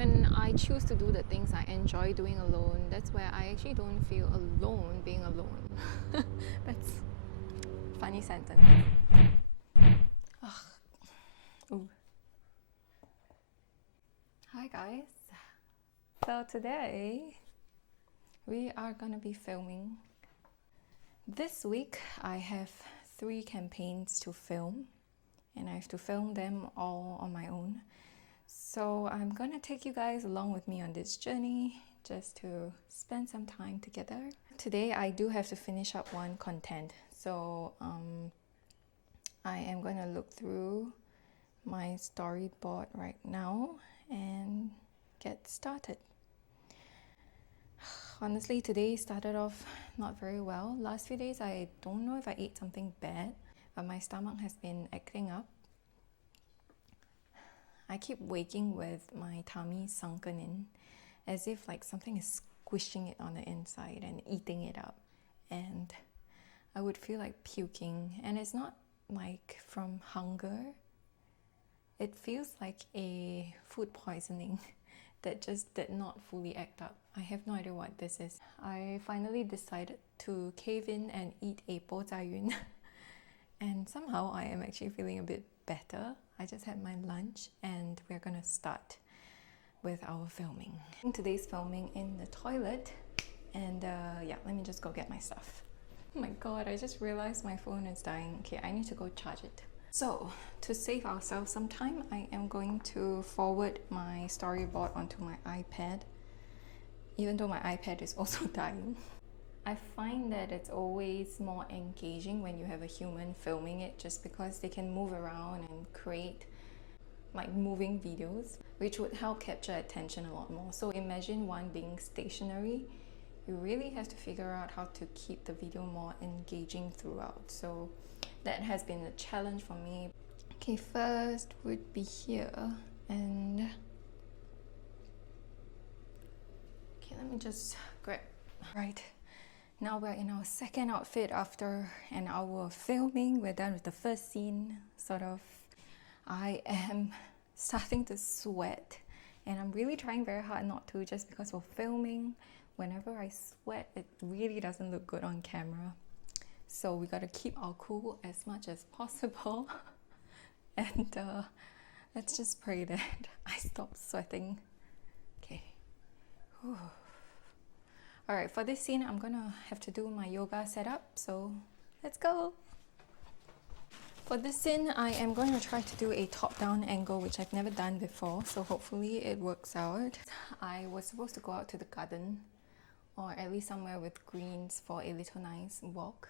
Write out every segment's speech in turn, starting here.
when I choose to do the things I enjoy doing alone, that's where I actually don't feel alone being alone. That's a funny sentence. Ugh. Ooh. Hi guys. So today we are gonna be filming. This week I have 3 campaigns to film and I have to film them all on my own. So I'm gonna take you guys along with me on this journey just to spend some time together. Today I do have to finish up one content. So I am gonna look through my storyboard right now and get started. Honestly, today started off not very well. Last few days I don't know if I ate something bad, but my stomach has been acting up. I keep waking with my tummy sunken in, as if like something is squishing it on the inside and eating it up. And I would feel like puking, and it's not like from hunger. It feels like a food poisoning that just did not fully act up. I have no idea what this is. I finally decided to cave in and eat a po zai yun. And somehow I am actually feeling a bit better. I just had my lunch and we're gonna start with our filming. Today's filming in the toilet, and yeah, let me just go get my stuff. Oh my god, I just realized my phone is dying. Okay, I need to go charge it. So, to save ourselves some time, I am going to forward my storyboard onto my iPad, even though my iPad is also dying. I find that it's always more engaging when you have a human filming it, just because they can move around and create like moving videos, which would help capture attention a lot more. So imagine one being stationary. You really have to figure out how to keep the video more engaging throughout. So that has been a challenge for me. Okay, first would be here, and okay, let me just grab. Right, now we're in our second outfit after an hour of filming. We're done with the first scene, sort of. I am starting to sweat, and I'm really trying very hard not to, just because we're filming. Whenever I sweat, it really doesn't look good on camera. So we gotta keep our cool as much as possible. And let's just pray that I stop sweating. Okay. Whew. Alright, for this scene, I'm gonna have to do my yoga setup, so let's go! For this scene, I am going to try to do a top-down angle, which I've never done before, so hopefully it works out. I was supposed to go out to the garden, or at least somewhere with greens, for a little nice walk.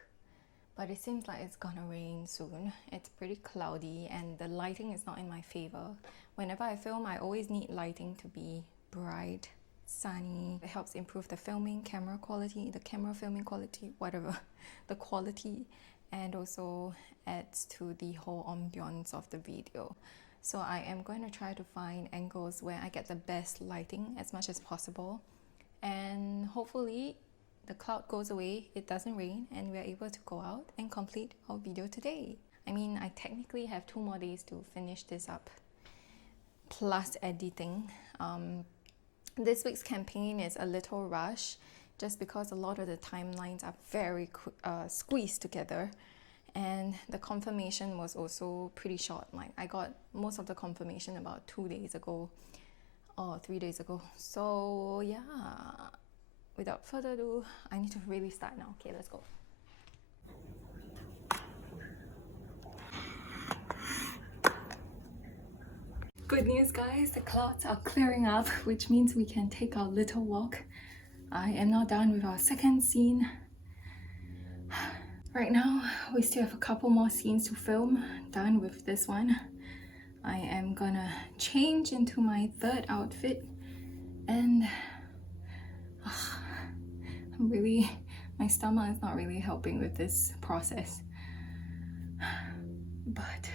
But it seems like it's gonna rain soon. It's pretty cloudy and the lighting is not in my favor. Whenever I film, I always need lighting to be bright, sunny. It helps improve the filming, camera quality, the camera filming quality, whatever, the quality, and also adds to the whole ambiance of the video. So I am going to try to find angles where I get the best lighting as much as possible, and hopefully the cloud goes away, it doesn't rain, and we're able to go out and complete our video today. I mean, I technically have 2 more days to finish this up, plus editing. This week's campaign is a little rush, just because a lot of the timelines are very squeezed together, and the confirmation was also pretty short. Like, I got most of the confirmation about 2 days ago or 3 days ago. So yeah, without further ado, I need to really start now. Okay, let's go. Good news, guys, the clouds are clearing up, which means we can take our little walk. I am now done with our second scene. Right now, we still have a couple more scenes to film. Done with this one. I am gonna change into my third outfit, and my stomach is not really helping with this process. But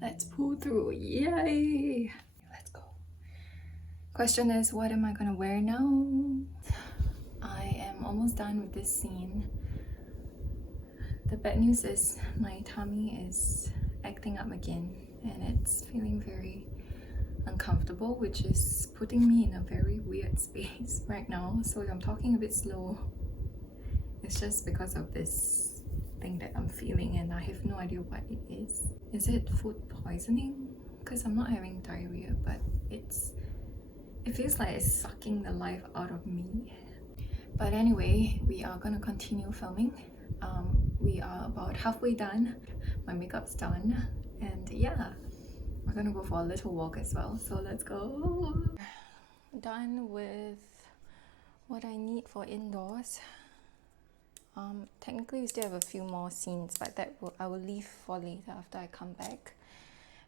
let's pull through, yay! Let's go. Question is, what am I gonna wear now? I am almost done with this scene. The bad news is my tummy is acting up again, and it's feeling very uncomfortable, which is putting me in a very weird space right now. So if I'm talking a bit slow, it's just because of this thing that I'm feeling and I have no idea what it is. Is it food poisoning? Because I'm not having diarrhea, but it feels like it's sucking the life out of me. But anyway, we are gonna continue filming. We are about halfway done. My makeup's done, and yeah, we're gonna go for a little walk as well. So let's go. Done with what I need for indoors. Technically, we still have a few more scenes, but I will leave for later after I come back.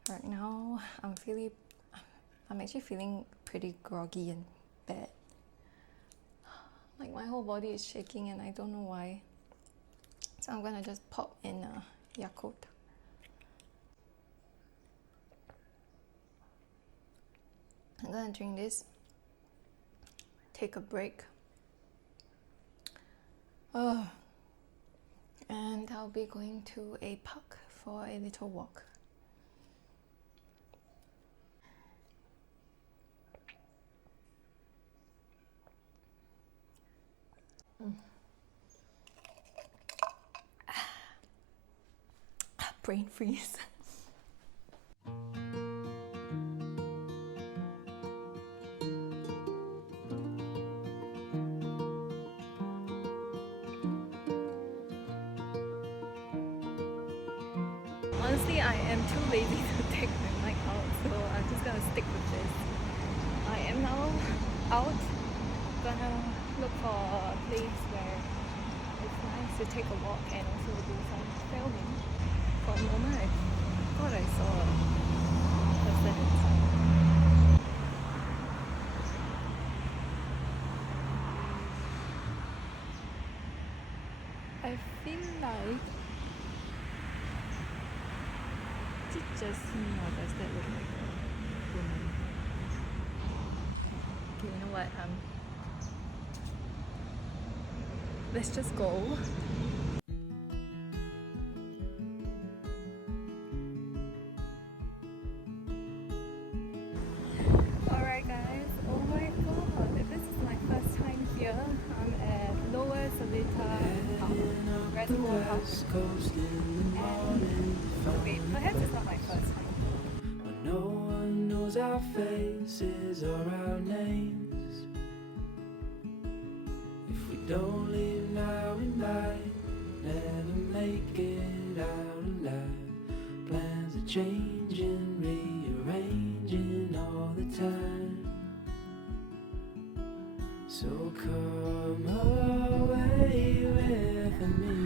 Right now, I'm actually feeling pretty groggy and bad. Like my whole body is shaking and I don't know why. So I'm gonna just pop in a Yakult. I'm gonna drink this, take a break. And I'll be going to a park for a little walk. Brain freeze. Honestly, I am too lazy to take my mic out, so I'm just gonna stick with this. I am now out, gonna look for a place where it's nice to take a walk and also do some filming. For a moment, I thought I saw a person inside. I feel like is it just me or does that look like a woman? Okay, you know what? Let's just go. Alright guys, oh my god, this is my first time here. I'm at Lower Seletar Park, Reservoir Park. And wait, perhaps it's not my first time. When no one knows our faces or our names, if we don't leave now, we might never make it out alive. Plans are changing, rearranging all the time. So come away with me.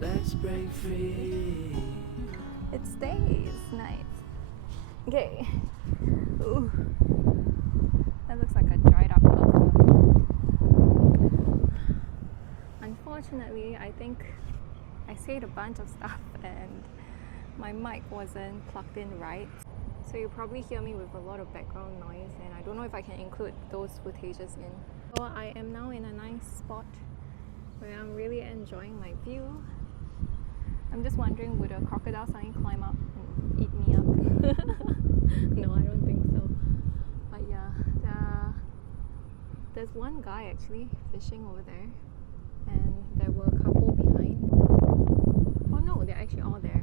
Let's break free. It stays nice. Okay. Ooh. That looks like a dried up clover. Unfortunately, I think I said a bunch of stuff and my mic wasn't plugged in right. So you probably hear me with a lot of background noise and I don't know if I can include those footages in. So I am now in a nice spot where I'm really enjoying my view. I'm just wondering, would a crocodile suddenly climb up and eat me up? No, I don't think so. But yeah, there's one guy actually fishing over there and there were a couple behind. Oh no, they're actually all there.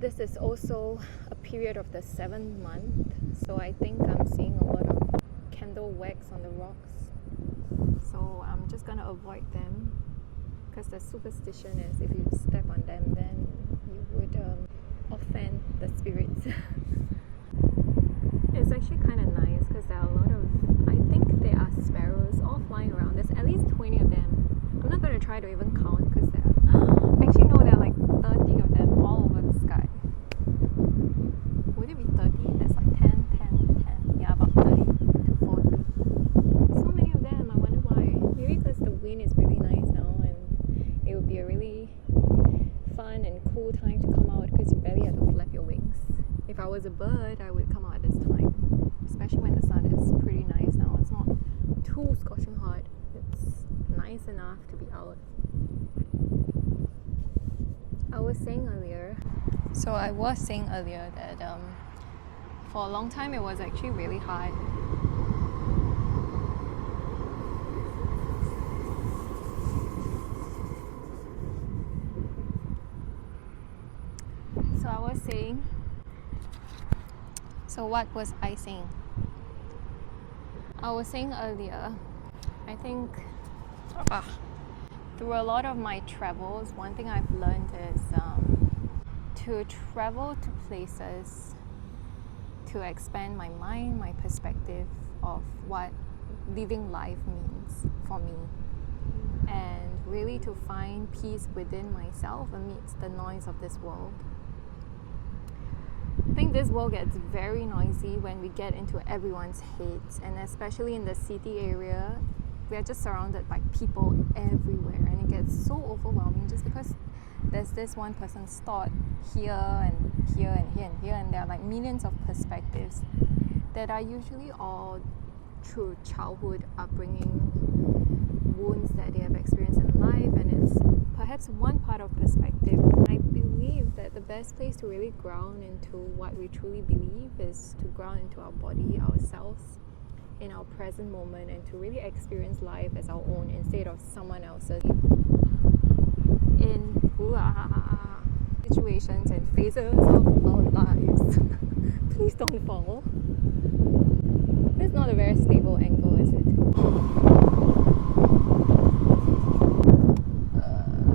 This is also a period of the 7th month, so I think I'm seeing a lot of candle wax on the rocks. So I'm just gonna avoid them because the superstition is if you step on them, then you would offend the spirits. It's actually kind of nice because there are a lot of, I think there are sparrows all flying around. There's at least 20 of them. I'm not going to try to even count because there are, actually no, there are like 30 of them all over the sky. Would it be 30? There's like 10, 10, 10. Yeah, about 30 to 40. So many of them, I wonder why. Maybe because the wind is really nice now and it would be a really fun and cool time to come out because you barely have to flap your wings. If I was a bird, I would come out at this time, especially when the sun is pretty nice now. It's not too scorching hot. It's nice enough to be out. I was saying earlier, So I was saying earlier that for a long time it was actually really hard. So I was saying, so what was I saying? I was saying earlier, I think through a lot of my travels, one thing I've learned is to travel to places to expand my mind, my perspective of what living life means for me, and really to find peace within myself amidst the noise of this world. I think this world gets very noisy when we get into everyone's heads, and especially in the city area, we are just surrounded by people everywhere, and it gets so overwhelming just because there's this one person's thought here and here and here and here, and there are like millions of perspectives that are usually all through childhood upbringing, wounds that they have experienced in life, and it's perhaps one part of perspective. I believe that the best place to really ground into what we truly believe is to ground into our body, ourselves, in our present moment, and to really experience life as our own instead of someone else's. In situations and phases of our lives. Please don't fall. This is not a very stable angle, is it?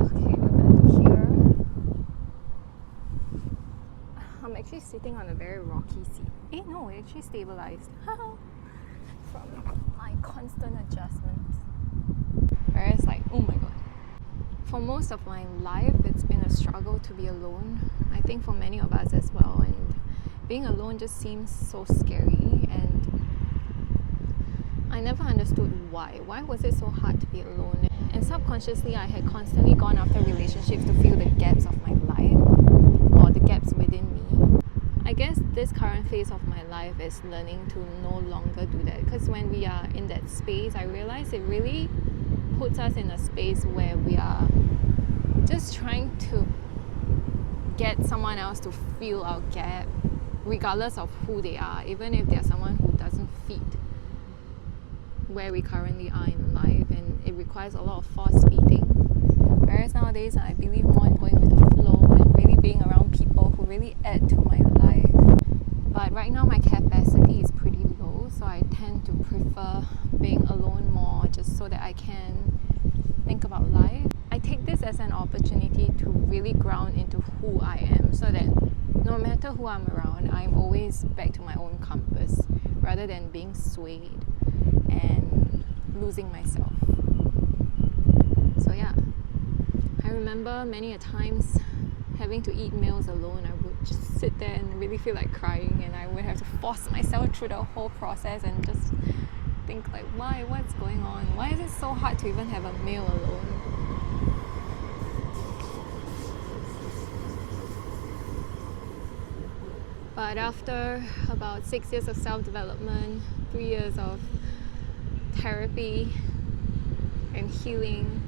Okay, we're gonna do here. I'm actually sitting on a very rocky seat. No, it actually stabilized from my constant adjustments. Whereas, like, oh my god. For most of my life, it's been a struggle to be alone. I think for many of us as well. And being alone just seems so scary. And I never understood why. Why was it so hard to be alone? And subconsciously, I had constantly gone after relationships to fill the gaps of my life or the gaps within me. I guess this current phase of my life is learning to no longer do that. Because when we are in that space, I realize it really puts us in a space where we are just trying to get someone else to fill our gap, regardless of who they are, even if they're someone who doesn't fit where we currently are in life, and it requires a lot of force feeding. Whereas nowadays, I believe more in going with the flow and really being around people who really add to my life. But right now, my capacity is pretty low, so I tend to prefer being alone more, just so that I can think about life. I take this as an opportunity to really ground into who I am, so that no matter who I'm around, I'm always back to my own compass, rather than being swayed and losing myself. So yeah, I remember many a times having to eat meals alone. I would just sit there and really feel like crying, and I would have to force myself through the whole process and just think like, why? What's going on? Why is it so hard to even have a meal alone? But after about 6 years of self-development, 3 years of therapy and healing,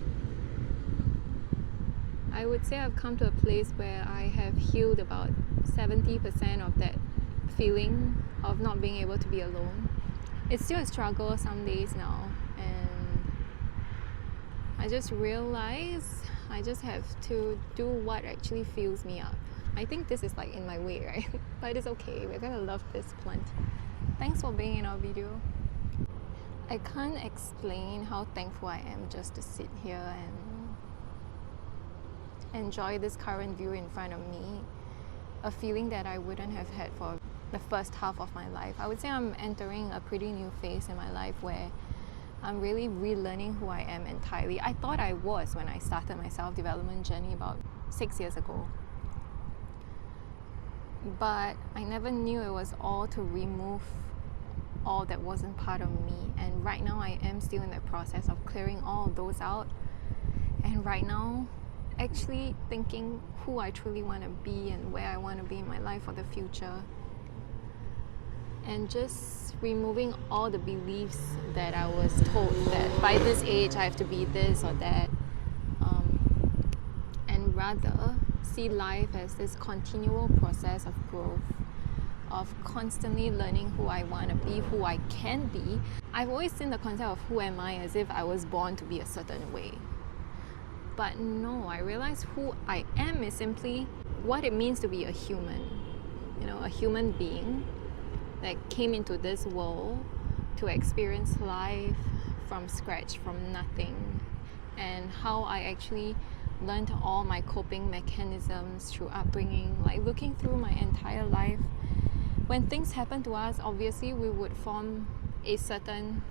I would say I've come to a place where I have healed about 70% of that feeling of not being able to be alone. It's still a struggle some days now, and I just realize I just have to do what actually fills me up. I think this is like in my way, right? But it's okay, we're gonna love this plant. Thanks for being in our video. I can't explain how thankful I am just to sit here and enjoy this current view in front of me, a feeling that I wouldn't have had for the first half of my life. I would say I'm entering a pretty new phase in my life where I'm really relearning who I am entirely. I thought I was when I started my self-development journey about 6 years ago. But I never knew it was all to remove all that wasn't part of me. And right now I am still in the process of clearing all of those out. And right now, actually thinking who I truly want to be and where I want to be in my life for the future. And just removing all the beliefs that I was told that by this age I have to be this or that. And rather see life as this continual process of growth, of constantly learning who I want to be, who I can be. I've always seen the concept of who am I as if I was born to be a certain way. But no, I realize who I am is simply what it means to be a human. You know, a human being that came into this world to experience life from scratch, from nothing, and how I actually learned all my coping mechanisms through upbringing, like looking through my entire life. When things happen to us, obviously we would form a certain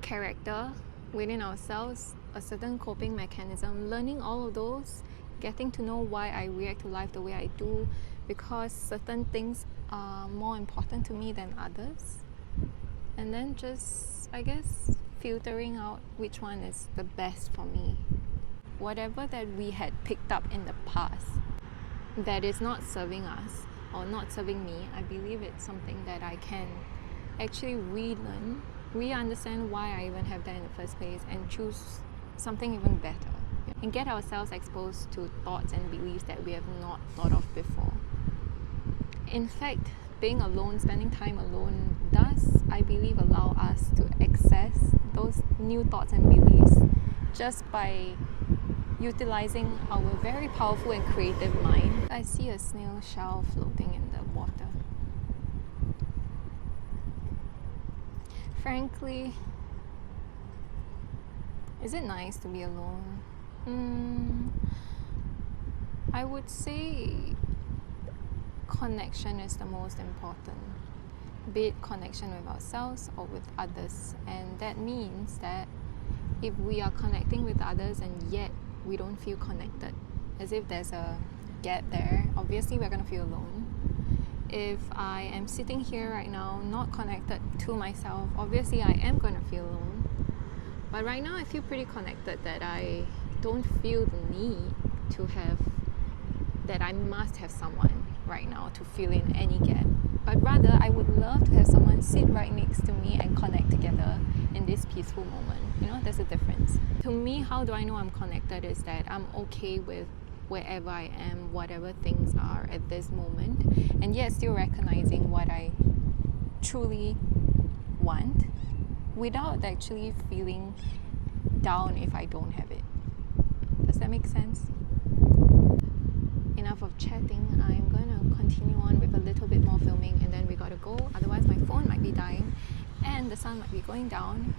character within ourselves, a certain coping mechanism. Learning all of those, getting to know why I react to life the way I do, because certain things are more important to me than others. And then just, I guess, filtering out which one is the best for me. Whatever that we had picked up in the past that is not serving us or not serving me, I believe it's something that I can actually relearn, re-understand why I even have that in the first place, and choose something even better, and get ourselves exposed to thoughts and beliefs that we have not thought of before. In fact, being alone, spending time alone does, I believe, allow us to access those new thoughts and beliefs just by utilizing our very powerful and creative mind. I see a snail shell floating in the water. Frankly, is it nice to be alone? I would say connection is the most important, be it connection with ourselves or with others. And that means that if we are connecting with others and yet we don't feel connected, as if there's a gap there, obviously we're going to feel alone. If I am sitting here right now not connected to myself, obviously I am going to feel alone. But right now I feel pretty connected, that I don't feel the need to have, that I must have someone right now to fill in any gap. But rather, I would love to have someone sit right next to me and connect together in this peaceful moment. You know, there's a difference. To me, how do I know I'm connected is that I'm okay with wherever I am, whatever things are at this moment, and yet still recognizing what I truly want without actually feeling down if I don't have it. Does that make sense? Enough of chatting. I'm gonna continue on with a little bit more filming, and then we gotta go, otherwise my phone might be dying and the sun might be going down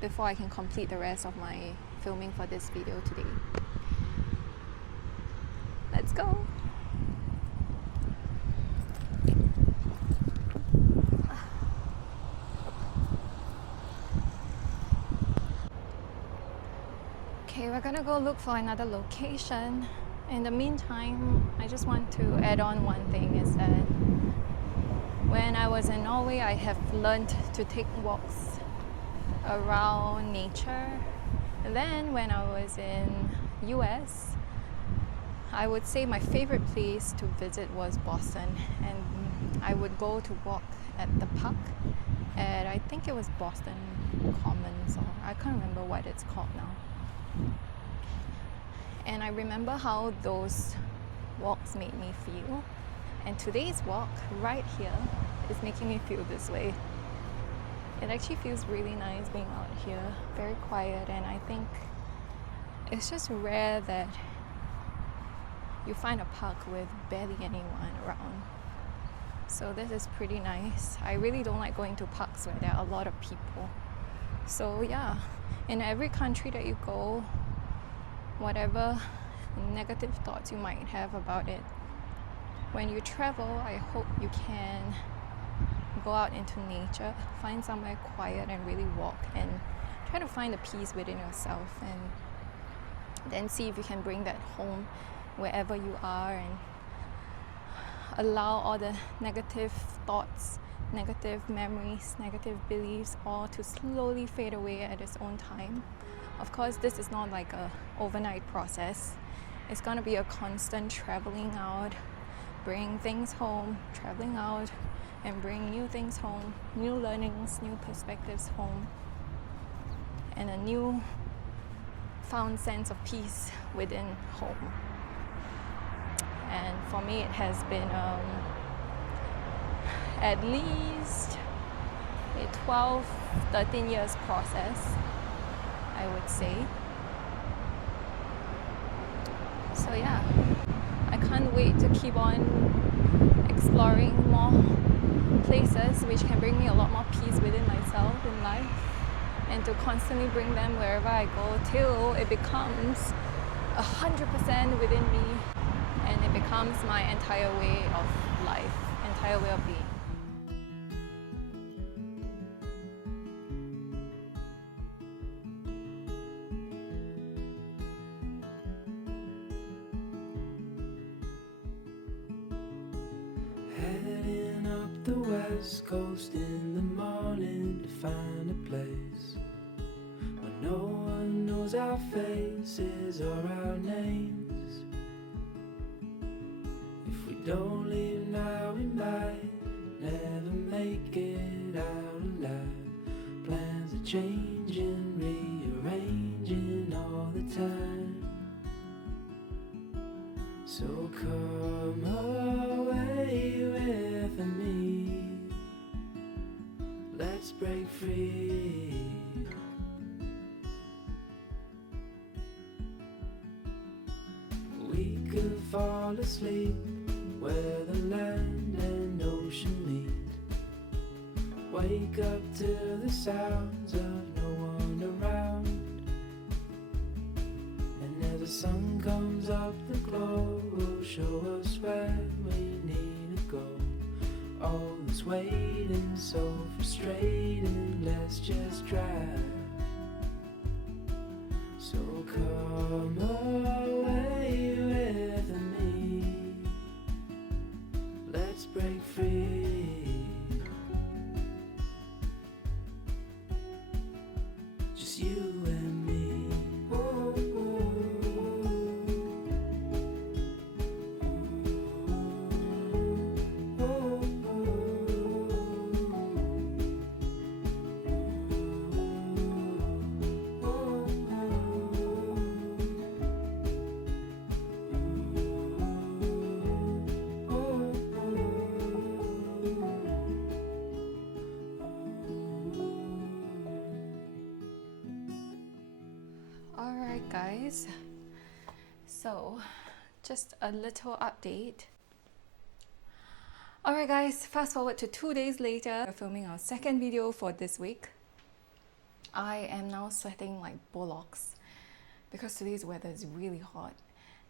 before I can complete the rest of my filming for this video today. Let's go. Okay, we're gonna go look for another location. In the meantime, I just want to add on one thing, is that when I was in Norway, I have learned to take walks around nature. And then when I was in US, I would say my favorite place to visit was Boston, and I would go to walk at the park at, I think it was Boston Commons, or I can't remember what it's called now. And I remember how those walks made me feel. And today's walk right here is making me feel this way. It actually feels really nice being out here, very quiet, and I think it's just rare that you find a park with barely anyone around. So this is pretty nice. I really don't like going to parks where there are a lot of people. So yeah, in every country that you go, whatever negative thoughts you might have about it, when you travel, I hope you can go out into nature, find somewhere quiet and really walk, and try to find the peace within yourself, and then see if you can bring that home wherever you are, and allow all the negative thoughts, negative memories, negative beliefs all to slowly fade away at its own time. Of course, this is not like a overnight process. It's gonna be a constant traveling out, bring things home, traveling out, and bring new things home, new learnings, new perspectives home, and a new found sense of peace within home. and for me it has been at least a 12-13 years process, I would say. So yeah, I can't wait to keep on exploring more places which can bring me a lot more peace within myself in life, and to constantly bring them wherever I go till it becomes 100% within me, and it becomes my entire way of life, entire way of being. Heading up the west coast in the morning to find a place where no one knows our faces or our names. If we don't leave now, we might never make it out alive. Plans are changing, rearranging all the time. So come away with me, let's break free. We could fall asleep where the land and ocean meet. Wake up to the sounds of no one around, and as the sun comes up, the glow will show us where we need to go. All this waiting, so frustrating, let's just drive. So come away with me, let's break free. Just you and me. Alright guys, so just a little update. Alright guys, fast forward to 2 days later, we're filming our second video for this week. I am now sweating like bullocks because today's weather is really hot.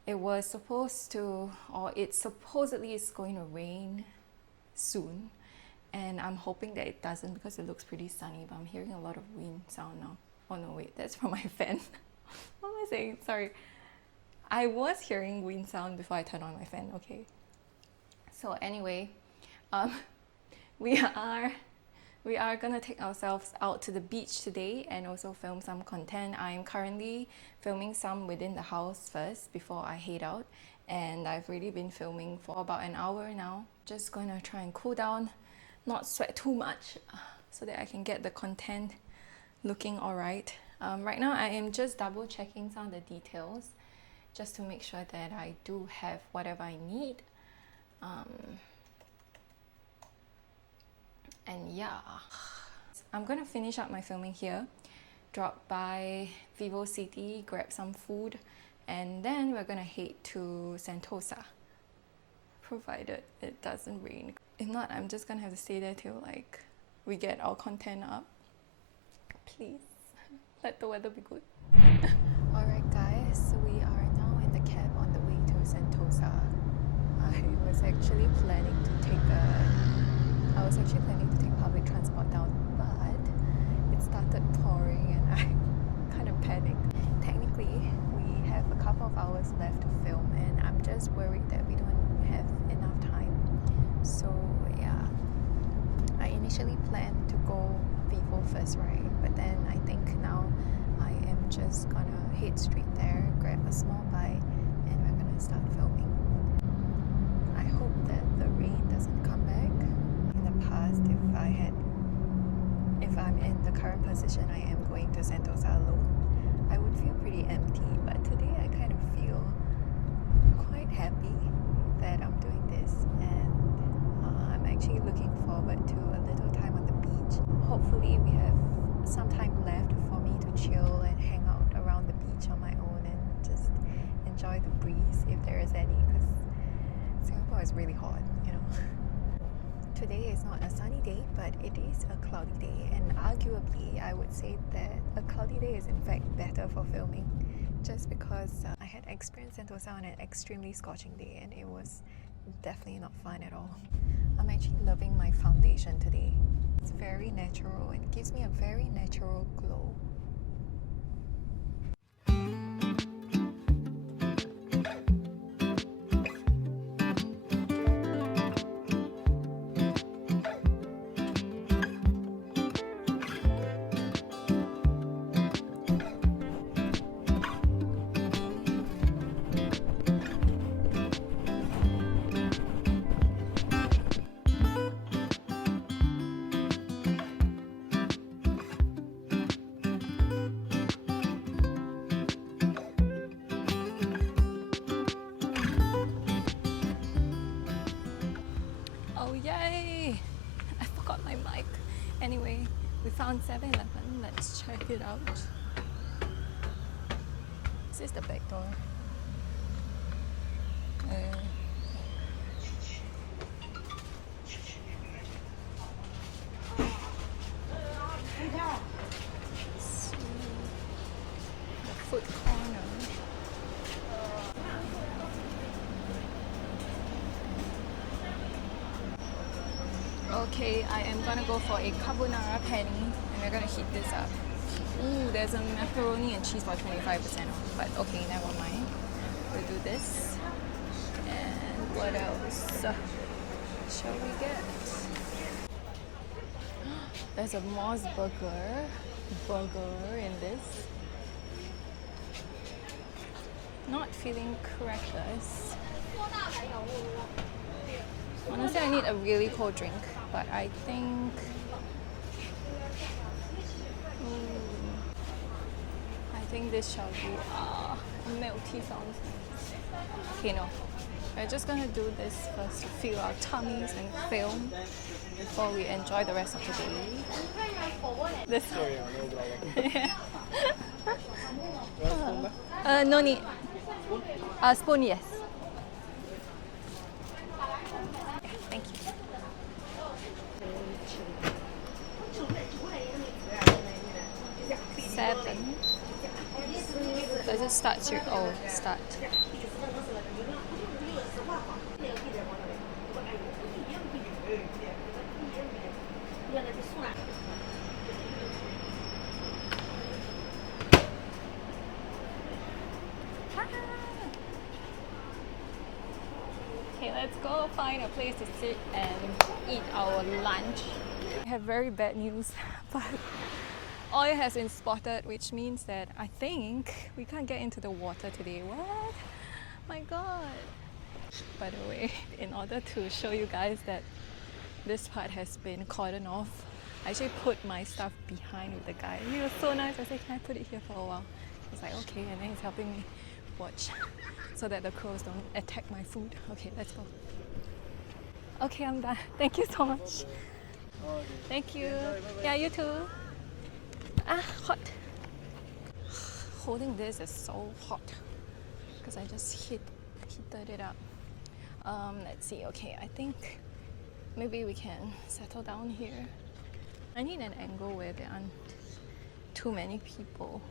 It was supposed to, or it supposedly is going to rain soon, and I'm hoping that it doesn't because it looks pretty sunny, but I'm hearing a lot of wind sound now. Oh no, wait, that's from my fan. What am I saying? Sorry. I was hearing wind sound before I turned on my fan, okay. So anyway, we are gonna take ourselves out to the beach today and also film some content. I'm currently filming some within the house first before I head out, and I've already been filming for about an hour now. Just gonna try and cool down, not sweat too much, so that I can get the content looking alright. Right now I am just double checking some of the details just to make sure that I do have whatever I need. And yeah, I'm gonna finish up my filming here, drop by Vivo City, grab some food, and then we're gonna head to Sentosa, provided it doesn't rain. If not, I'm just gonna have to stay there till like we get our content up. Please let the weather be good. Alright guys, so we are now in the cab on the way to Sentosa. I was actually planning to take public transport down, but it started pouring and I kind of panicked. Technically, we have a couple of hours left to film, and I'm just worried that we don't have enough time. So yeah, I initially planned to go Vivo first, right? But then I think now I am just gonna head straight there, grab a small bite, and we're gonna start filming. I hope that the rain doesn't come back. In the past, if I'm in the current position I am going to Sentosa alone, I would feel pretty empty, but today I kind of feel quite happy that I'm doing this, and I'm actually looking forward to a little time on the beach. Hopefully we have some time left for me to chill and hang out around the beach on my own and just enjoy the breeze if there is any, because Singapore is really hot, you know. Today is not a sunny day, but it is a cloudy day, and arguably I would say that a cloudy day is in fact better for filming, just because I had experienced Sentosa on an extremely scorching day and it was definitely not fun at all. I'm actually loving my foundation today. It's very natural and gives me a very natural glow. Oh yay! I forgot my mic. Anyway, we found 7-Eleven. Let's check it out. Is this the back door? See the food corner. Okay, I am gonna go for a carbonara penny and we're gonna heat this up. Ooh, there's a macaroni and cheese for 25% off, but okay, never mind. We'll do this. And what else shall we get? There's a Moss burger in this. Not feeling crackers. Honestly, I need a really cold drink, but I think this shall be milky sounds. Okay, no. We're just gonna do this first to fill our tummies and film before we enjoy the rest of the day. This no need. Spoon, yes. Thank you. Seven. Does it start here? Oh, start. Okay, let's go find a place to sit and eat our lunch. I have very bad news, but oil has been spotted, which means that I think we can't get into the water today. What? My god. By the way, in order to show you guys that this part has been cordoned off, I actually put my stuff behind with the guy. He was so nice. I said, can I put it here for a while? He's like, okay, and then he's helping me watch so that the crows don't attack my food. Okay, let's go. Okay, I'm done. Thank you so much. Thank you. Yeah, you too. Ah, hot. Holding this is so hot because I just heated it up. Let's see. Okay, I think maybe we can settle down here. I need an angle where there aren't too many people.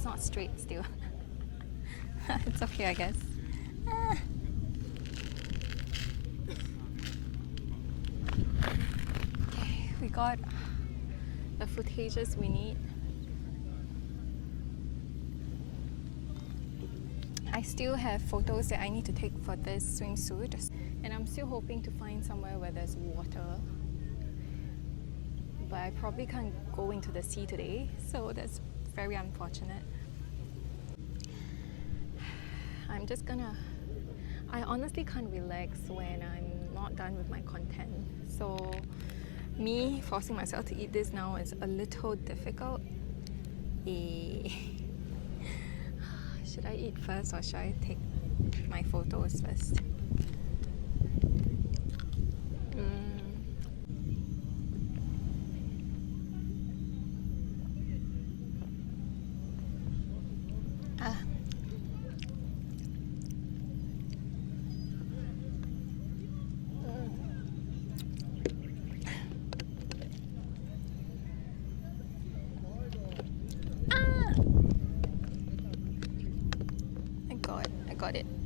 It's not straight still. It's okay, I guess. got the footages we need. I still have photos that I need to take for this swimsuit, and I'm still hoping to find somewhere where there's water. But I probably can't go into the sea today, so that's very unfortunate. I'm just gonna... I honestly can't relax when I'm not done with my content. So me forcing myself to eat this now is a little difficult. Should I eat first or should I take my photos first?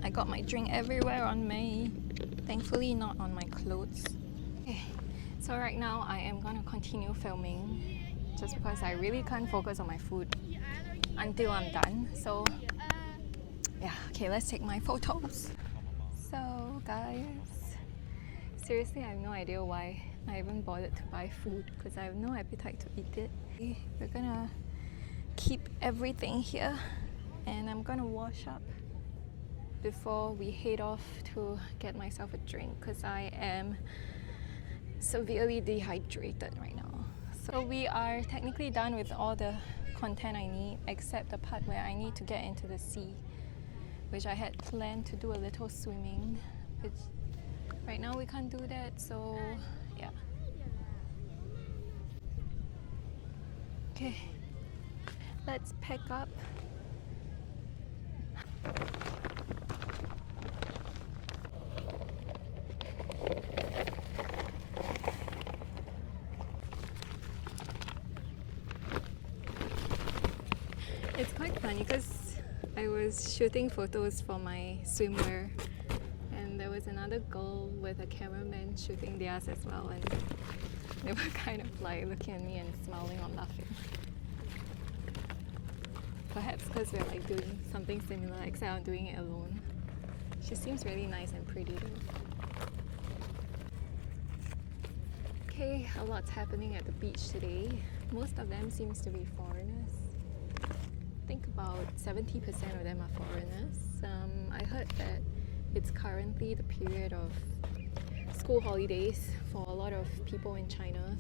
I got my drink everywhere on me. Thankfully not on my clothes. Okay, so right now I am gonna continue filming just because I really can't focus on my food until I'm done. So yeah, okay, let's take my photos. So guys, seriously I have no idea why I even bothered to buy food because I have no appetite to eat it. We're gonna keep everything here and I'm gonna wash up before we head off to get myself a drink because I am severely dehydrated right now. So we are technically done with all the content I need except the part where I need to get into the sea, which I had planned to do a little swimming, which right now we can't do that, so yeah. Okay, let's pack up. It's quite funny because I was shooting photos for my swimwear and there was another girl with a cameraman shooting theirs as well, and they were kind of like looking at me and smiling or laughing. Perhaps because we're like doing something similar except I'm doing it alone. She seems really nice and pretty though. Okay, a lot's happening at the beach today. Most of them seems to be foreigners. I think about 70% of them are foreigners. I heard that it's currently the period of school holidays for a lot of people in China.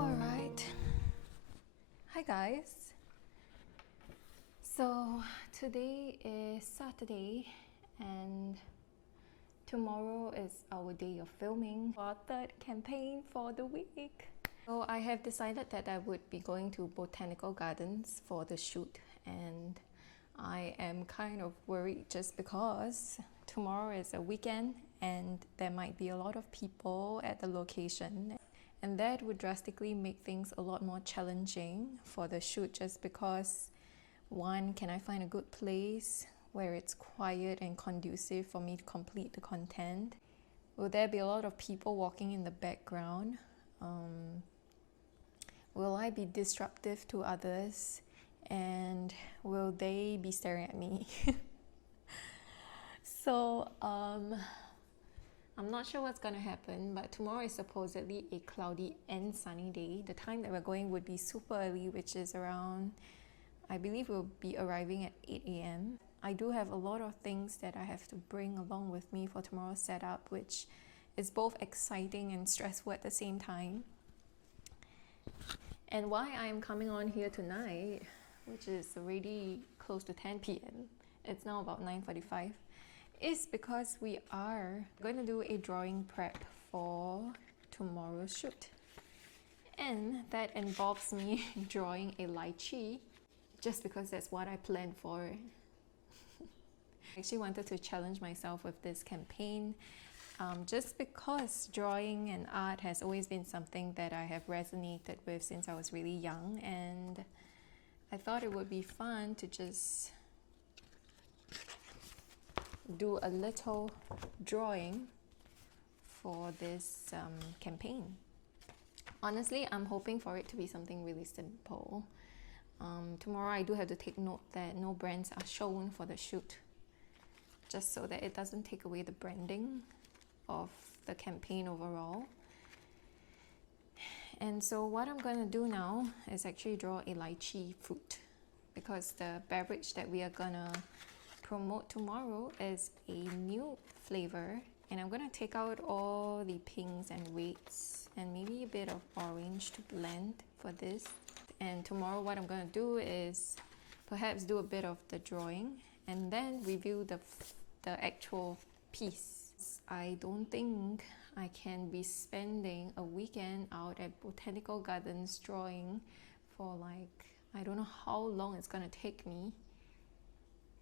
Alright. Hi guys. So today is Saturday and tomorrow is our day of filming our third campaign for the week. So I have decided that I would be going to botanical gardens for the shoot, and I am kind of worried just because tomorrow is a weekend and there might be a lot of people at the location, and that would drastically make things a lot more challenging for the shoot just because, one, can I find a good place where it's quiet and conducive for me to complete the content? Will there be a lot of people walking in the background? Will I be disruptive to others? And will they be staring at me? So, I'm not sure what's gonna happen, but tomorrow is supposedly a cloudy and sunny day. The time that we're going would be super early, which is around, I believe we'll be arriving at 8 a.m. I do have a lot of things that I have to bring along with me for tomorrow's setup, which is both exciting and stressful at the same time. And why I'm coming on here tonight, which is already close to 10 p.m. It's now about 9:45, is because we are going to do a drawing prep for tomorrow's shoot. And that involves me drawing a lychee, just because that's what I planned for. I actually wanted to challenge myself with this campaign, just because drawing and art has always been something that I have resonated with since I was really young, and I thought it would be fun to just do a little drawing for this campaign. Honestly, I'm hoping for it to be something really simple. Tomorrow I do have to take note that no brands are shown for the shoot, just so that it doesn't take away the branding of the campaign overall. And so what I'm going to do now is actually draw a lychee fruit, because the beverage that we are going to promote tomorrow is a new flavor, and I'm going to take out all the pinks and reds and maybe a bit of orange to blend for this. And tomorrow what I'm going to do is perhaps do a bit of the drawing and then review the actual piece. I don't think I can be spending a weekend out at botanical gardens drawing for I don't know how long it's going to take me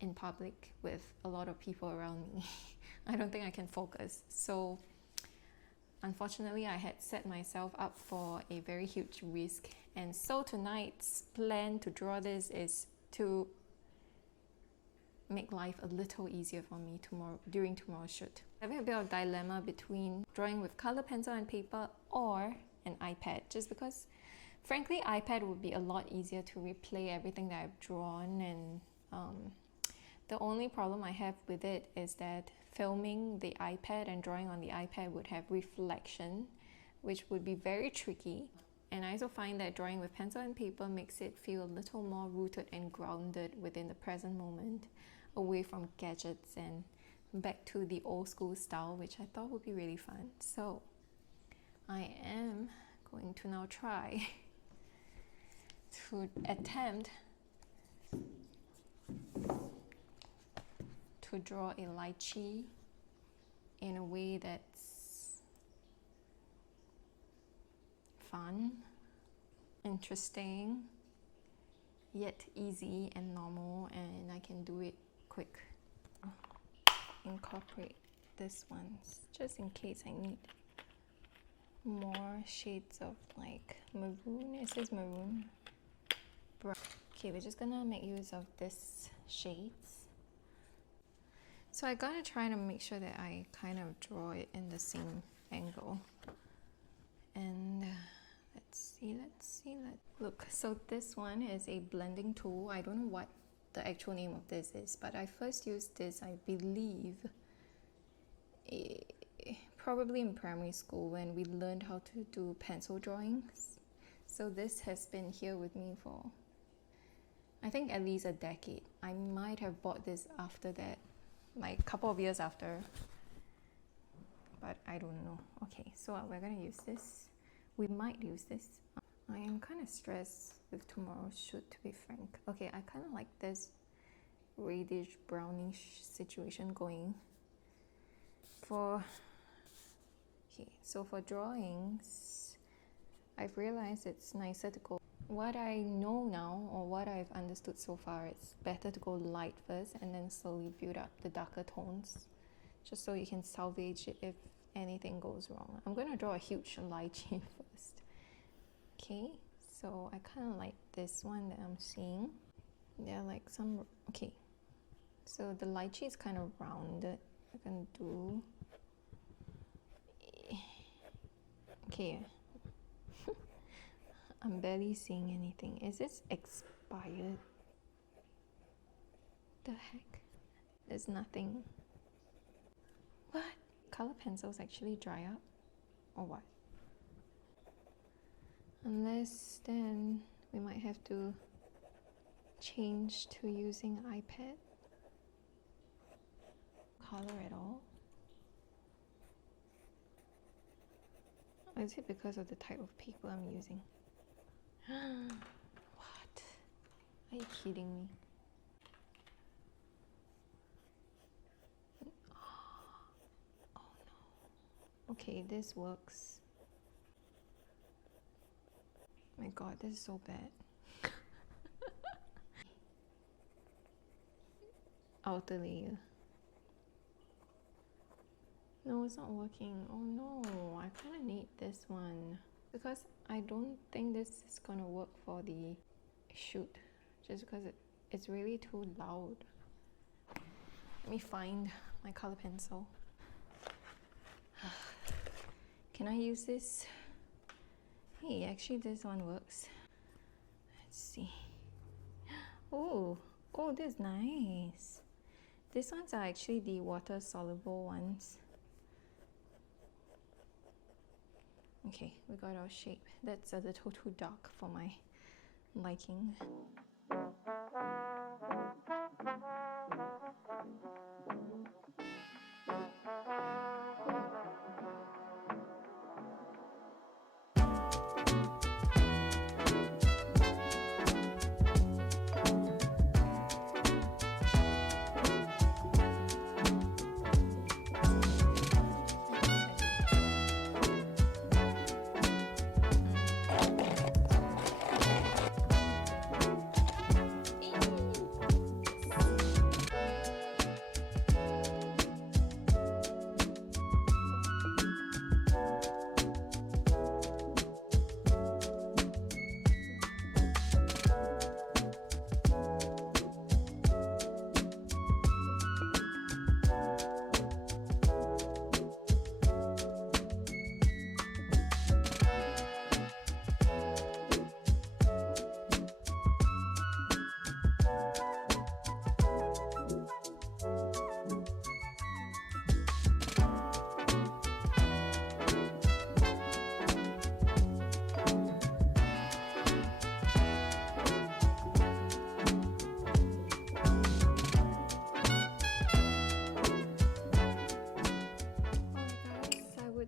in public with a lot of people around me. I don't think I can focus. So unfortunately, I had set myself up for a very huge risk. And so tonight's plan to draw this is to make life a little easier for me during tomorrow's shoot. Having a bit of dilemma between drawing with color pencil and paper or an iPad, just because frankly iPad would be a lot easier to replay everything that I've drawn, and the only problem I have with it is that filming the iPad and drawing on the iPad would have reflection, which would be very tricky. And I also find that drawing with pencil and paper makes it feel a little more rooted and grounded within the present moment, away from gadgets and back to the old school style, which I thought would be really fun. So I am going to now try to attempt to draw a lychee in a way that's fun, interesting, yet easy and normal, and I can do it quick. Incorporate this one just in case I need more shades of maroon. It says maroon. Brown. Okay, we're just gonna make use of this shades. So I gotta try to make sure that I kind of draw it in the same angle. And let's see. Look, so this one is a blending tool. I don't know what the actual name of this is, but I first used this, I believe, probably in primary school when we learned how to do pencil drawings. So this has been here with me for, I think, at least a decade. I might have bought this after that, like a couple of years after, but I don't know. Okay, so we're gonna use this. We might use this. I am kind of stressed with tomorrow's shoot, to be frank. Okay, I kind of like this reddish brownish situation going for. Okay, so for drawings, I've realized it's nicer to go. What I know now, or what I've understood so far, it's better to go light first and then slowly build up the darker tones, just so you can salvage it if anything goes wrong. I'm gonna draw a huge lychee first. Okay, so I kind of like this one that I'm seeing. There are like some, okay, so the lychee is kind of rounded. I can do, okay, I'm barely seeing anything. Is this expired? The heck? There's nothing. What? Color pencils actually dry up? Or what? Unless then we might have to change to using iPad. Color at all? Or is it because of the type of paper I'm using? What? Are you kidding me? Oh no. Okay, this works. My god, this is so bad. Outer layer. No, it's not working. Oh no, I kind of need this one because I don't think this is gonna work for the shoot, just because it's really too loud. Let me find my color pencil. Can I use this? Hey, actually this one works. Let's see. Oh, this is nice. These ones are actually the water soluble ones. Okay, we got our shape. That's a little too dark for my liking.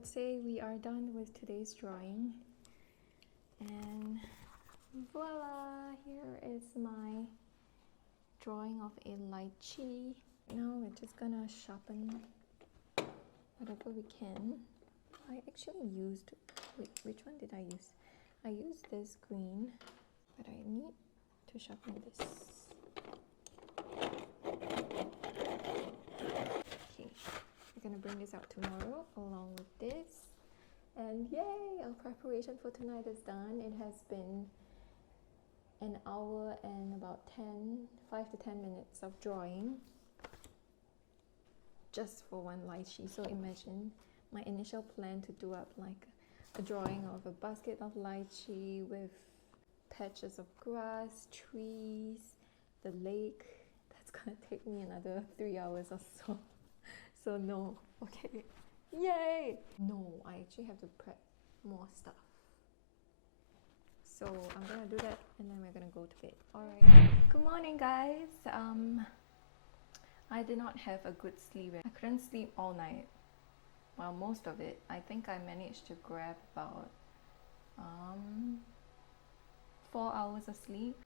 Say we are done with today's drawing, and voila, here is my drawing of a lychee. Now we're just gonna sharpen whatever we can. I actually used, wait, which one did I use? I used this green, but I need to sharpen this. Okay, we're gonna bring this out tomorrow along with this. And yay, our preparation for tonight is done. It has been an hour and about 5 to 10 minutes of drawing just for one lychee. So imagine my initial plan to do up like a drawing of a basket of lychee with patches of grass, trees, the lake. That's gonna take me another 3 hours or so. So no, okay. Yay! No, I actually have to prep more stuff. So I'm gonna do that and then we're gonna go to bed. Alright. Good morning, guys. I did not have a good sleep. I couldn't sleep all night. Well, most of it. I think I managed to grab about 4 hours of sleep.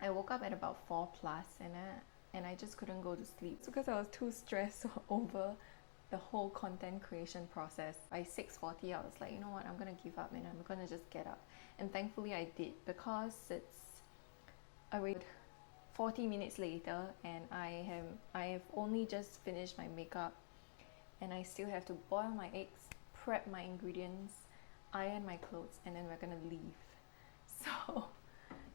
I woke up at about 4 plus and I just couldn't go to sleep. It's because I was too stressed over the whole content creation process. By 6:40 I was like, you know what, I'm gonna give up and I'm gonna just get up. And thankfully I did, because it's already 40 minutes later and I have only just finished my makeup, and I still have to boil my eggs, prep my ingredients, iron my clothes, and then we're gonna leave. So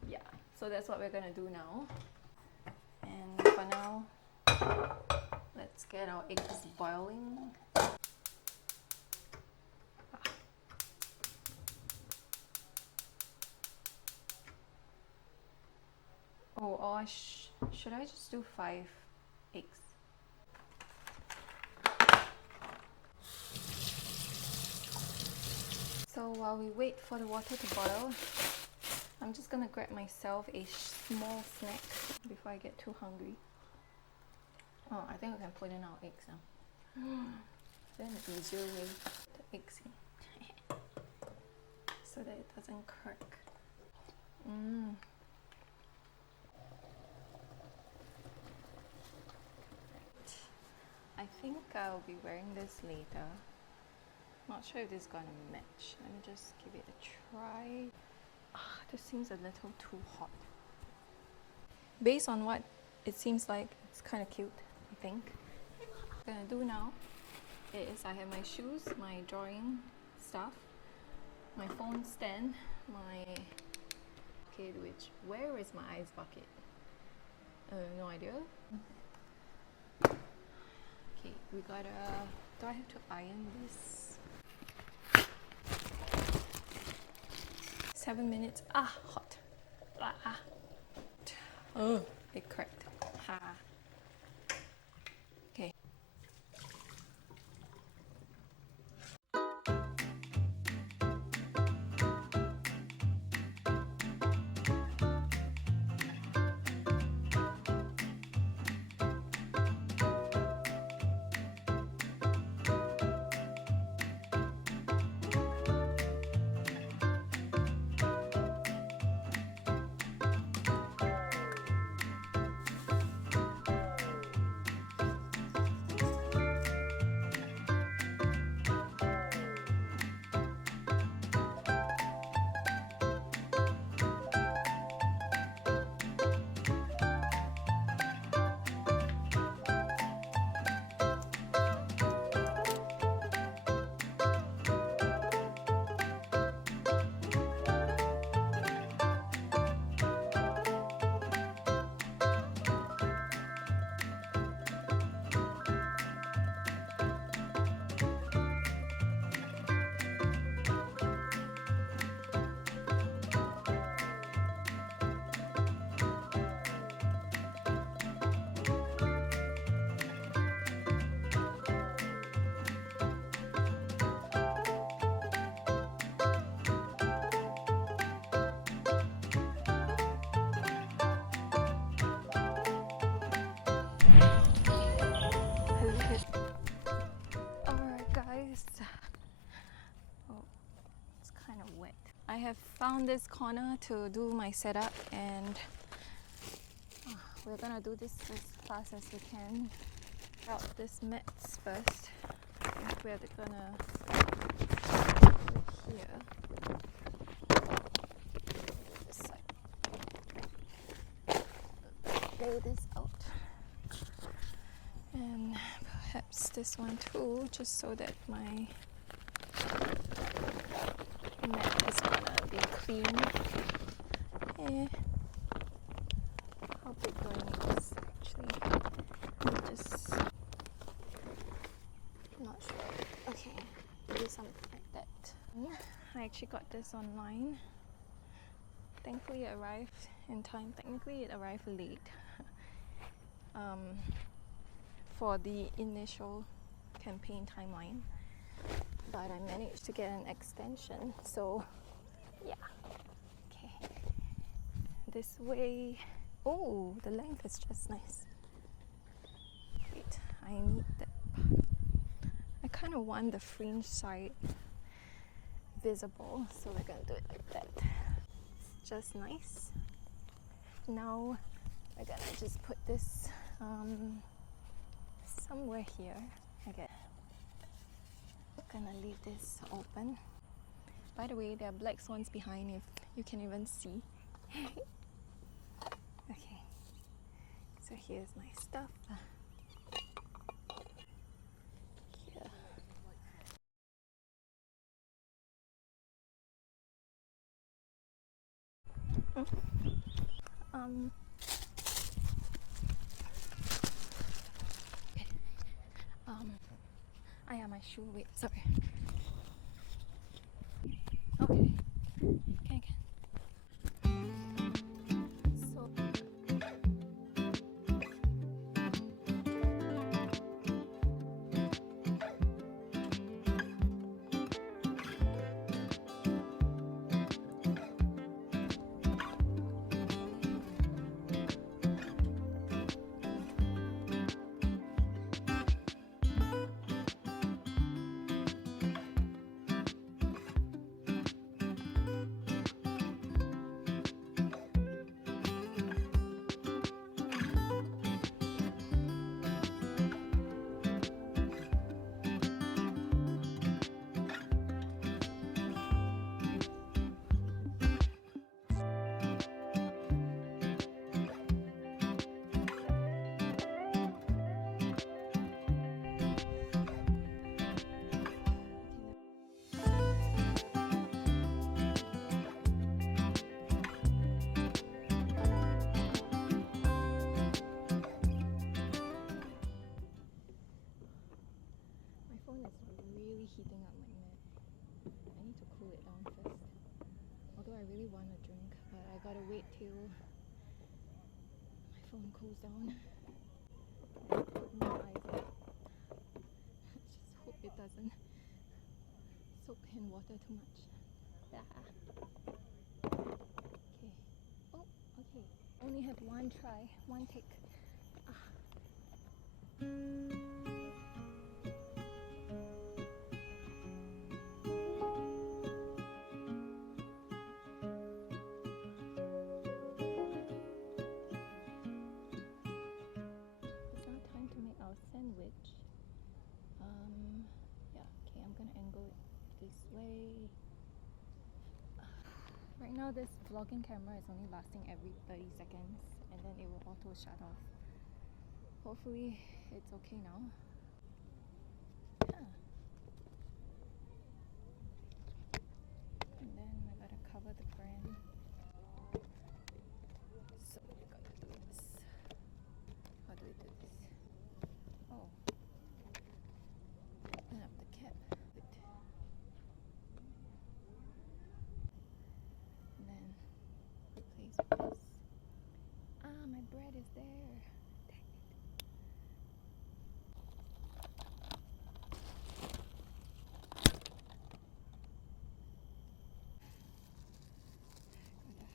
yeah, so that's what we're gonna do now. And for now, let's get our eggs boiling. Oh, or should I just do 5 eggs? So while we wait for the water to boil, I'm just gonna grab myself a small snack before I get too hungry. Oh, I think we can put in our eggs now. Then an easier way to eggs in. So that it doesn't crack. I think I'll be wearing this later. Not sure if this is gonna match. Let me just give it a try. This seems a little too hot. Based on what it seems like, it's kind of cute, I think. What I'm gonna do now is I have my shoes, my drawing stuff, my phone stand, my bucket, where is my ice bucket? No idea. Okay, we gotta, do I have to iron this? 7 minutes. Hot. Oh, it cracked. Ha. Okay. Alright guys. Oh, it's kind of wet. I have found this corner to do my setup, and we're gonna do this as fast as we can. Out this mats first. I think we're gonna put it here. This side. Lay this out. And perhaps this one too, just so that my mat is gonna be clean. How big do I need this actually? Just not sure. Okay, maybe something like that. I actually got this online. Thankfully it arrived in time. Technically it arrived late. For the initial campaign timeline, but I managed to get an extension, so yeah. Okay, this way. Oh, the length is just nice. Wait, I need that. I kind of want the fringe side visible, so we're gonna do it like that. just nice. Now we're gonna just put this somewhere here. Okay. Gonna leave this open. By the way, there are black swans behind if you can even see. Okay, so here's my stuff. Here. I am my shoe. Wait, sorry. Okay. Okay. So. Heating up like mad. I need to cool it down first. Although I really want a drink, but I gotta wait till my phone cools down. And put my eyes on it. Just hope it doesn't soak in water too much. Okay. Oh, okay. Only had one try, one take. Sandwich. Yeah, okay, I'm gonna angle it this way. Right now this vlogging camera is only lasting every 30 seconds and then it will auto shut off. Hopefully it's okay now. Yeah. And then I gotta cover the brand. So I gotta do this. How do we do this? Oh. Open up the cap. And then replace with this. Ah, my bread is there. Dang it.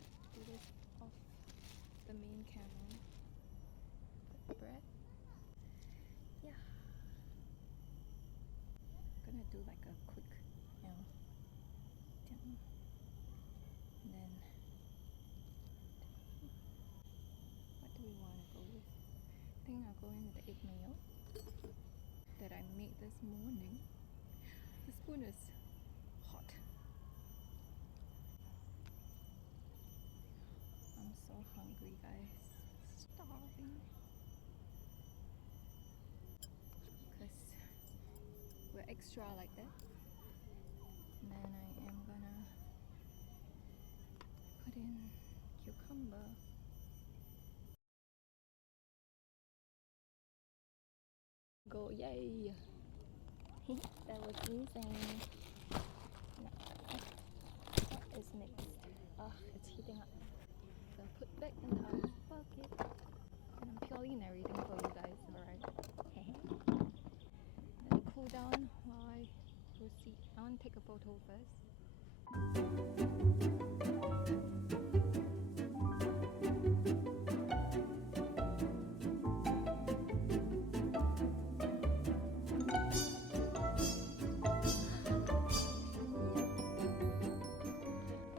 Gotta do this off the main camera. Put the bread. Yeah. I'm gonna do like a quick, and then what do we want to go with? I think I'll go in with the egg mayo that I made this morning. The spoon is hot. I'm so hungry, guys. Starving. Because we're extra like that. And then I am gonna put in cucumber. Go, yay! That was easy. Now, what is next? It's heating up. So put back in the bucket. And I'm purely narrating for you guys, alright? Let it cool down while I proceed. I want to take a photo first.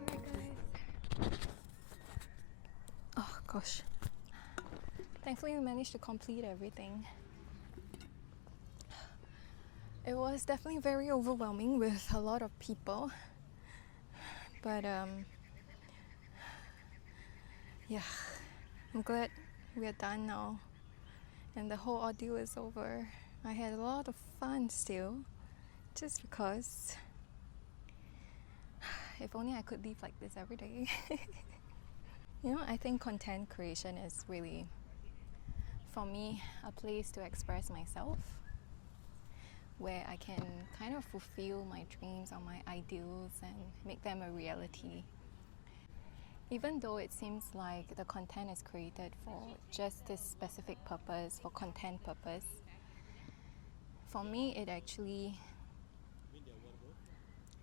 Alright guys, Thankfully, we managed to complete everything. It was definitely very overwhelming with a lot of people, but yeah, I'm glad we are done now and the whole ordeal is over. I had a lot of fun still, just because if only I could live like this every day. You know, I think content creation is really, for me, a place to express myself, where I can kind of fulfill my dreams or my ideals and make them a reality. Even though it seems like the content is created for just this specific purpose, for content purpose, for me it actually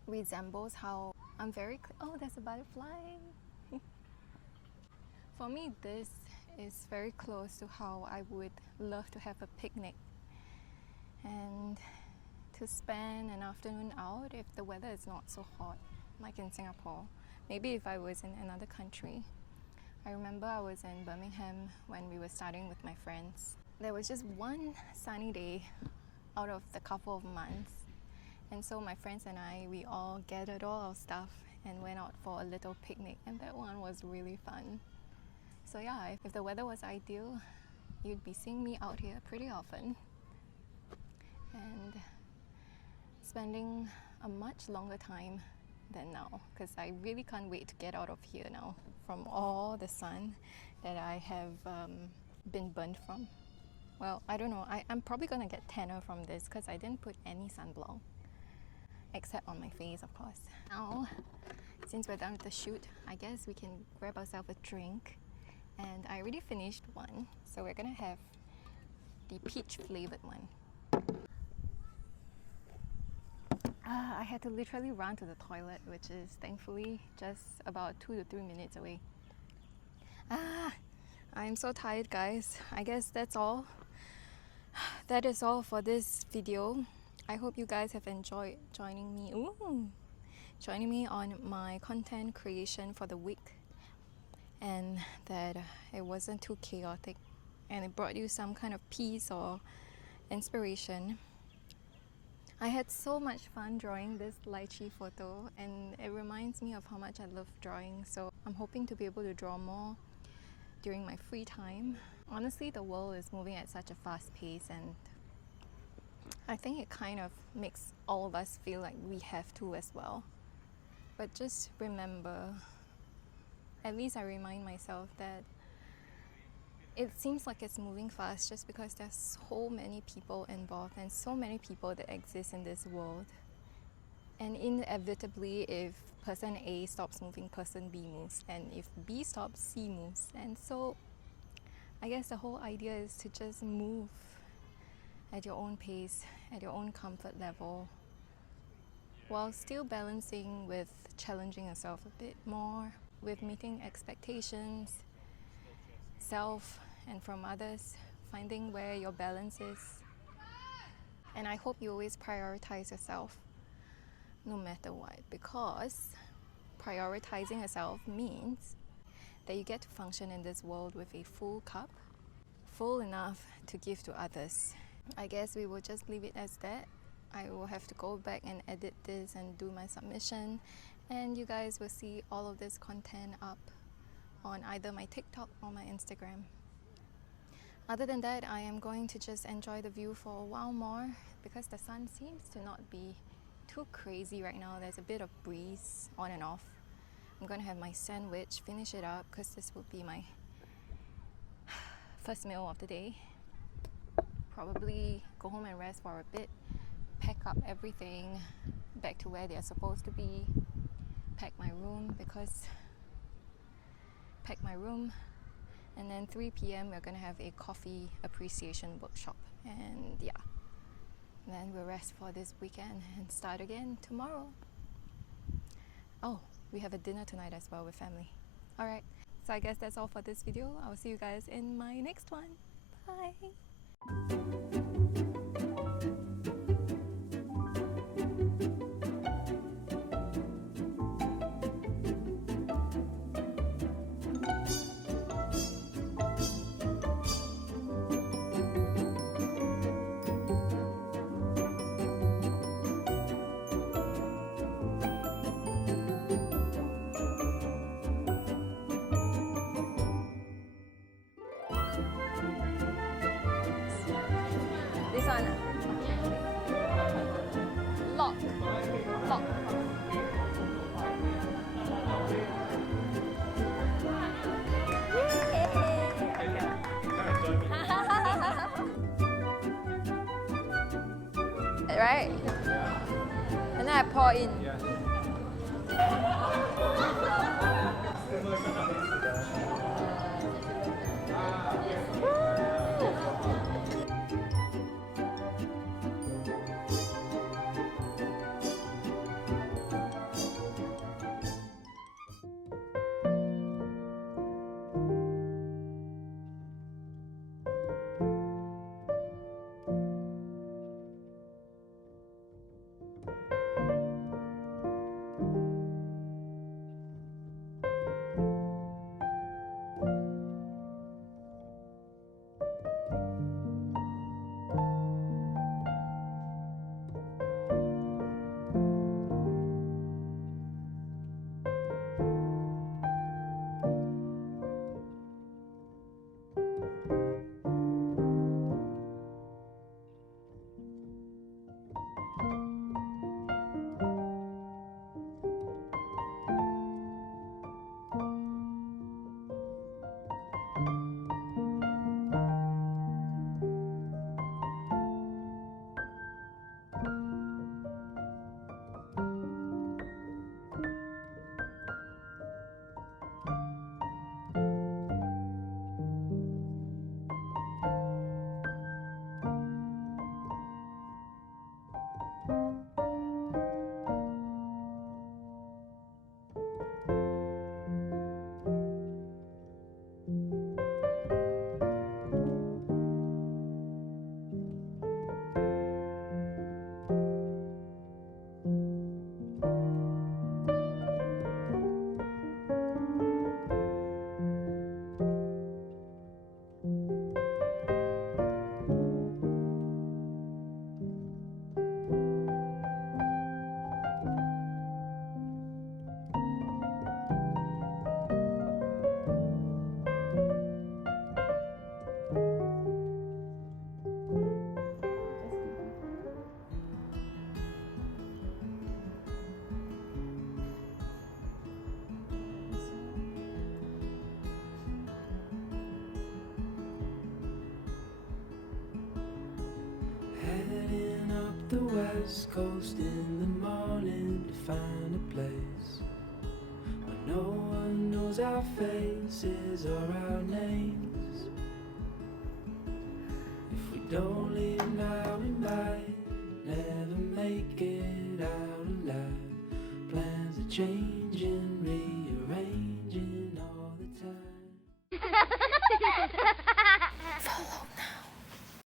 resembles how I'm very... Oh, there's a butterfly! For me, this is very close to how I would love to have a picnic and to spend an afternoon out if the weather is not so hot, like in Singapore. Maybe if I was in another country. I remember I was in Birmingham when we were studying with my friends. There was just one sunny day out of the couple of months. And so my friends and I, we all gathered all our stuff and went out for a little picnic, and that one was really fun. So yeah, if the weather was ideal, you'd be seeing me out here pretty often and spending a much longer time than now, because I really can't wait to get out of here now from all the sun that I have been burnt from. Well, I don't know, I'm probably gonna get tanner from this because I didn't put any sunblock, except on my face, of course. Now, since we're done with the shoot, I guess we can grab ourselves a drink. And I already finished one, so we're gonna have the peach flavored one. I had to literally run to the toilet, which is thankfully just about 2 to 3 minutes away. I'm so tired, guys. I guess that's all. That is all for this video. I hope you guys have enjoyed joining me on my content creation for the week, and that it wasn't too chaotic and it brought you some kind of peace or inspiration. I had so much fun drawing this lychee photo, and it reminds me of how much I love drawing, so I'm hoping to be able to draw more during my free time. Honestly, the world is moving at such a fast pace, and I think it kind of makes all of us feel like we have to as well. But just remember, at least I remind myself that it seems like it's moving fast just because there's so many people involved and so many people that exist in this world. And inevitably, if person A stops moving, person B moves. And if B stops, C moves. And so I guess the whole idea is to just move at your own pace, at your own comfort level, while still balancing with challenging yourself a bit more, with meeting expectations, self and from others, finding where your balance is. And I hope you always prioritize yourself, no matter what, because prioritizing yourself means that you get to function in this world with a full cup, full enough to give to others. I guess we will just leave it as that. I will have to go back and edit this and do my submission, and you guys will see all of this content up on either my TikTok or my Instagram. Other than that, I am going to just enjoy the view for a while more because the sun seems to not be too crazy right now. There's a bit of breeze on and off. I'm going to have my sandwich, finish it up because this will be my first meal of the day. Probably go home and rest for a bit, pack up everything back to where they're supposed to be, pack my room, and then 3 p.m. we're gonna have a coffee appreciation workshop, and yeah, then we'll rest for this weekend and start again tomorrow. Oh, we have a dinner tonight as well with family. Alright, so I guess that's all for this video. I'll see you guys in my next one. Bye! stop. Right? And then I pour in. Heading up the west coast in the morning to find a place where no one knows our faces or our names. If we don't leave now, we might never make it out alive. Plans are changing, rearranging all the time.